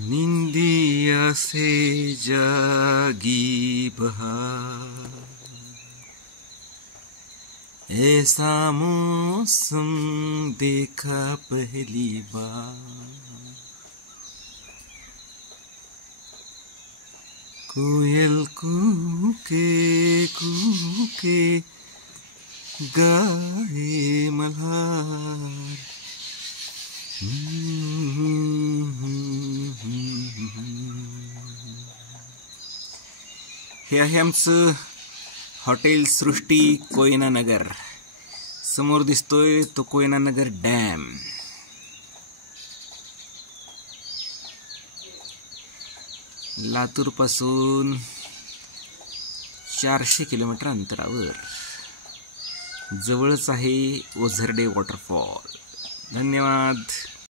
निंदिया से जागी बहार, ऐसा मौसम देखा पहली बार। कोयल कूके कूके गाए मल्हार। हे आहे आमचं हॉटेल सृष्टी कोयना नगर। समोर दिसतोय तो कोयना नगर डॅम। लातूर पासून 400 किलोमीटर अंतरावर जवळच आहे ओझरडे वॉटरफॉल। धन्यवाद।